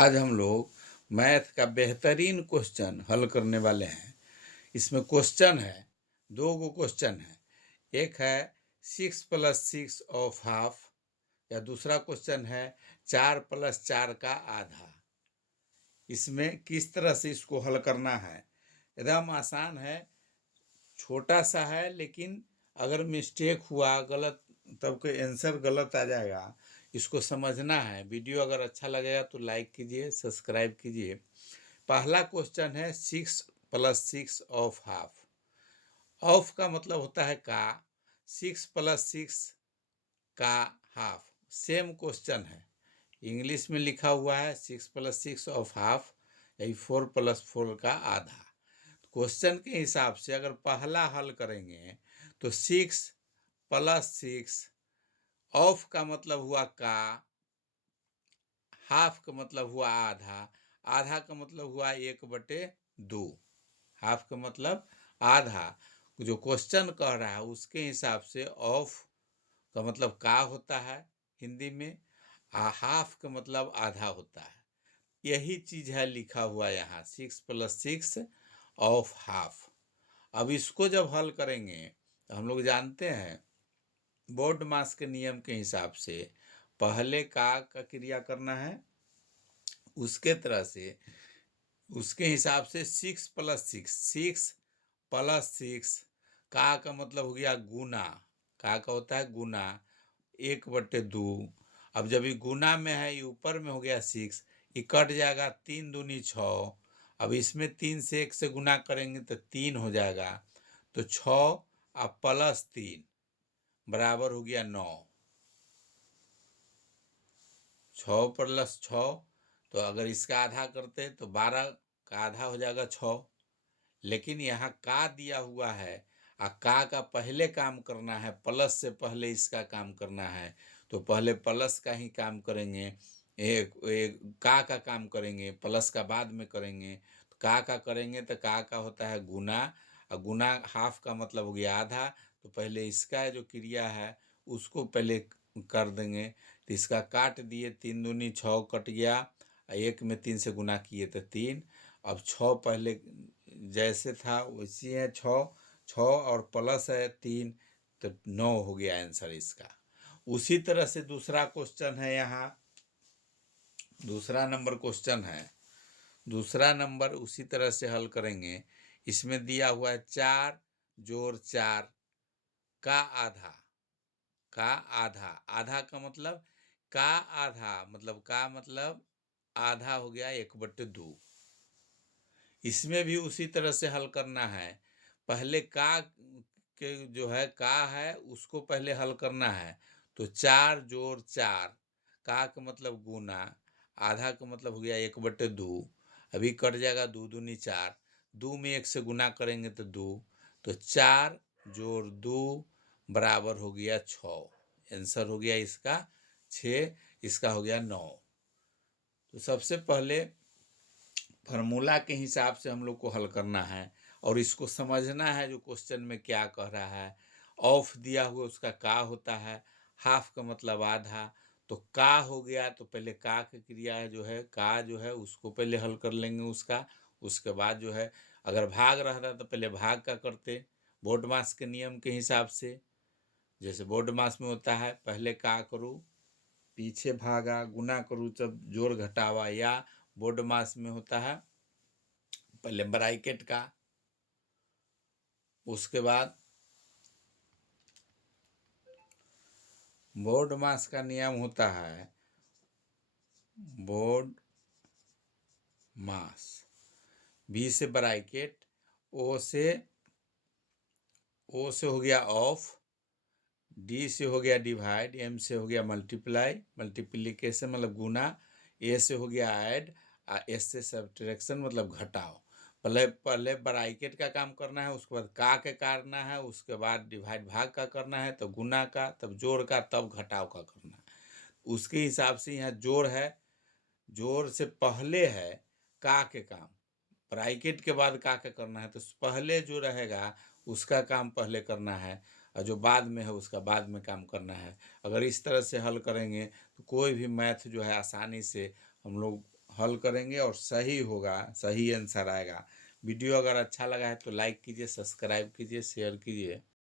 आज हम लोग मैथ का बेहतरीन क्वेश्चन हल करने वाले हैं। इसमें क्वेश्चन है, दो गो क्वेश्चन है। एक है 6 + 6 ऑफ हाफ, या दूसरा क्वेश्चन है 4 + 4 का आधा। इसमें किस तरह से इसको हल करना है, एकदम आसान है। छोटा सा है, लेकिन अगर मिस्टेक हुआ गलत, तब कोई आंसर गलत आ जाएगा। इसको समझना है। वीडियो अगर अच्छा लगेगा तो लाइक कीजिए, सब्सक्राइब कीजिए। पहला क्वेश्चन है 6 + 6 ऑफ हाफ। ऑफ का मतलब होता है का, 6 + 6 का हाफ। सेम क्वेश्चन है, इंग्लिश में लिखा हुआ है 6 + 6 ऑफ हाफ, यही 4 + 4 का आधा। क्वेश्चन के हिसाब से अगर पहला हल करेंगे तो 6 + 6 ऑफ का मतलब हुआ का, हाफ का मतलब हुआ आधा, आधा का मतलब हुआ 1/2। हाफ का मतलब आधा। जो क्वेश्चन कह रहा है उसके हिसाब से ऑफ का मतलब का होता है हिंदी में, हाफ का मतलब आधा होता है। यही चीज है लिखा हुआ यहाँ 6 + 6 ऑफ हाफ। अब इसको जब हल करेंगे तो हम लोग जानते हैं बोर्ड मास के नियम के हिसाब से पहले का क्रिया करना है, उसके तरह से उसके हिसाब से 6 + 6, 6 + 6 का मतलब हो गया गुना। का होता है गुना, 1/2। अब जब ये गुना में है, ये ऊपर में हो गया 6, ये कट जाएगा, 3 दूनी 6। अब इसमें 3 से 1 से गुना करेंगे तो 3 हो जाएगा, तो 6 और +3 बराबर हो गया 9। 6 + 6, तो अगर इसका आधा करते तो 12 का आधा हो जाएगा 6। लेकिन यहाँ का दिया हुआ है, का पहले काम करना है, प्लस से पहले इसका काम करना है, तो पहले प्लस का ही काम करेंगे। एक का काम करेंगे, प्लस का बाद में करेंगे। तो का करेंगे तो का होता है गुना, और गुना हाफ का मतलब हो गया आधा। तो पहले इसका जो क्रिया है उसको पहले कर देंगे। तो इसका काट दिए, 3 दूनी 6 कट गया, एक में 3 से गुना किए तो 3। अब 6 पहले जैसे था वैसे है, 6 6 और प्लस है 3, तो 9 हो गया आंसर इसका। उसी तरह से दूसरा क्वेश्चन है, यहाँ दूसरा नंबर क्वेश्चन है। दूसरा नंबर उसी तरह से हल करेंगे। इसमें दिया हुआ है 4 + 4 का आधा। का आधा, आधा का मतलब का आधा मतलब का मतलब आधा हो गया 1/2। इसमें भी उसी तरह से हल करना है। पहले का के जो है का है उसको पहले हल करना है। तो 4 + 4, का मतलब गुना, आधा का मतलब हो गया 1/2। अभी कट जाएगा, 2 दूनी 4, 2 में 1 से गुना करेंगे तो 2, तो 4 + 2 बराबर हो गया 6। आंसर हो गया इसका 6, इसका हो गया 9। तो सबसे पहले फार्मूला के हिसाब से हम लोग को हल करना है, और इसको समझना है जो क्वेश्चन में क्या कह रहा है। ऑफ दिया हुआ उसका का होता है, हाफ का मतलब आधा। तो का हो गया तो पहले का की क्रिया जो है, का जो है उसको पहले हल कर लेंगे उसका। उसके बाद जो है अगर भाग रहता तो पहले भाग का करते, बोर्ड मास के नियम के हिसाब से। जैसे बोर्ड मास में होता है पहले का करूँ, पीछे भागा, गुना करूँ, जब जोड़ घटावा। या बोर्ड मास में होता है पहले ब्रैकेट का, उसके बाद बोर्ड मास का नियम होता है बोर्ड मास, बी से ब्रैकेट, ओ से हो गया ऑफ, डी से हो गया डिवाइड, एम से हो गया मल्टीप्लाई, मल्टीप्लिकेशन मतलब गुना, ए से हो गया ऐड, एस से सब्ट्रैक्शन मतलब घटाओ। पहले पहले ब्रैकेट का काम करना है, उसके बाद का के करना है, उसके बाद डिवाइड भाग का करना है, तो गुना का, तब जोड़ का, तब घटाव का करना है। उसके हिसाब से यहाँ जोड़ है, जोड़ से पहले है का के काम, ब्रैकेट के बाद का करना है, तो पहले जो रहेगा उसका काम पहले करना है, और जो बाद में है उसका बाद में काम करना है। अगर इस तरह से हल करेंगे तो कोई भी मैथ जो है आसानी से हम लोग हल करेंगे और सही होगा, सही आंसर आएगा। वीडियो अगर अच्छा लगा है तो लाइक कीजिए, सब्सक्राइब कीजिए, शेयर कीजिए।